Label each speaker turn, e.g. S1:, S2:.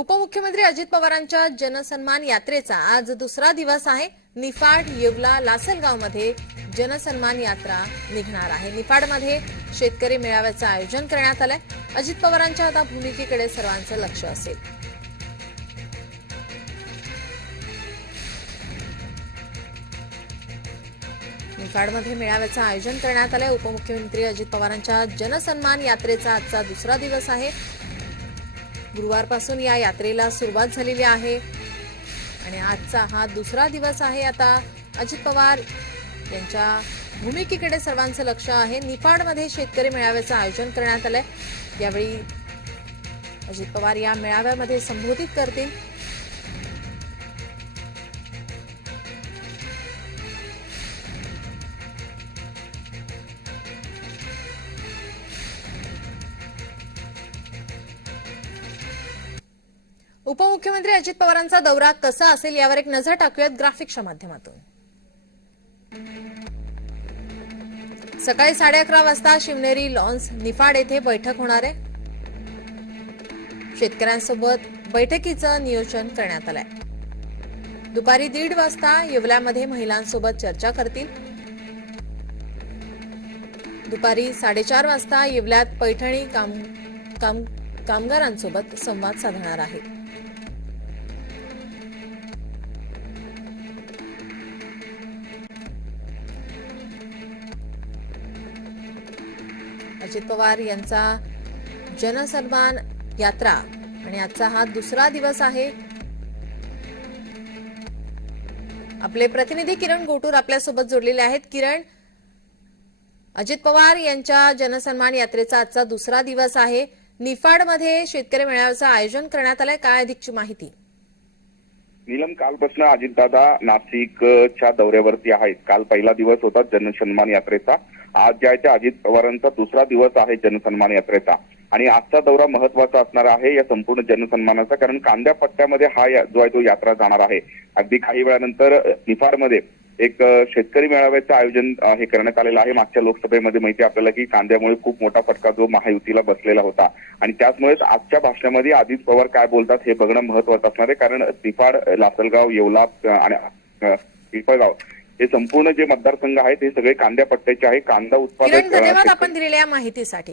S1: उपमुख्यमंत्री अजित पवारांच्या जनसन्मान यात्रेचा आज दुसरा दिवस आहे. निफाड येवला लासलगावमध्ये जनसन्मान यात्रा निघणार आहे. निफाडमध्ये शेतकरी मेळाव्याचं आयोजन करण्यात आलंय. अजित पवारांच्या आता भूमिकेकडे सर्वांचं लक्ष असेल. निफाडमध्ये मेळाव्याचं आयोजन करण्यात आलंय. उपमुख्यमंत्री अजित पवारांच्या जनसन्मान यात्रेचा आजचा दुसरा दिवस आहे. गुरुवारपासून या यात्रेला सुरुवात झालेली आहे. आणि आजचा हा दुसरा दिवस आहे आता. अजित पवार यांच्या भूमिकेकडे सर्वांचं लक्ष आहे. निफाडमध्ये शेतकरी मेळाव्याचं आयोजन करण्यात आलंय. यावेळी अजित पवार या मेळाव्यामध्ये संबोधित करतील. उपमुख्यमंत्री अजित पवारांचा दौरा कसा असेल यावर एक नजर टाकूयात ग्राफिक्सच्या माध्यमातून. सकाळी साडे अकरा वाजता शिवनेरी लॉन्स निफाड येथे बैठक होणार आहे. शेतकऱ्यांसोबत बैठकीचं नियोजन करण्यात आलंय. दुपारी दीड वाजता येवल्यामध्ये महिलांसोबत चर्चा करतील. दुपारी साडेचार वाजता येवल्यात पैठणी काम काम कामगारांसोबत संवाद साधणार आहेत. अजित पवार यांचा जनसन्मान यात्रा. आणि आजचा हा दुसरा दिवस आहे. आपले प्रतिनिधी किरण गोटूर आपल्यासोबत जोडलेले आहेत. किरण अजित पवार यांच्या जनसन्मान यात्रेचा आजचा दुसरा दिवस आहे. निफाडमध्ये शेतकरी मेळाव्याचं आयोजन करण्यात आलंय. काय अधिकची माहिती?
S2: नीलम कालपासून अजितदादा नाशिकच्या दौऱ्यावरती आहेत. काल पहिला दिवस होता जनसन्मान यात्रेचा. आज ज्याच्या आहे अजित पवारांचा दुसरा दिवस आहे जनसन्मान यात्रेचा. आणि आजचा दौरा महत्त्वाचा असणार आहे या संपूर्ण जनसन्मानाचा कारण कांद्या पट्ट्यामध्ये हा या- जो आहे तो यात्रा जाणार आहे. अगदी काही वेळानंतर निफारमध्ये एक शेतकरी मेळाव्याचं आयोजन हे करण्यात आलेलं आहे. मागच्या लोकसभेमध्ये माहिती आपल्याला की कांद्यामुळे खूप मोठा फटका जो महायुतीला बसलेला होता. आणि त्याचमुळेच आजच्या भाषणामध्ये अजित पवार काय बोलतात हे बघणं महत्वाचं असणार आहे. कारण निफाड लासलगाव येवला आणि पिंपळगाव हे संपूर्ण जे मतदारसंघ आहेत हे सगळे कांद्या पट्ट्याचे आहे कांदा उत्पादक
S1: आपण दिलेल्या माहितीसाठी.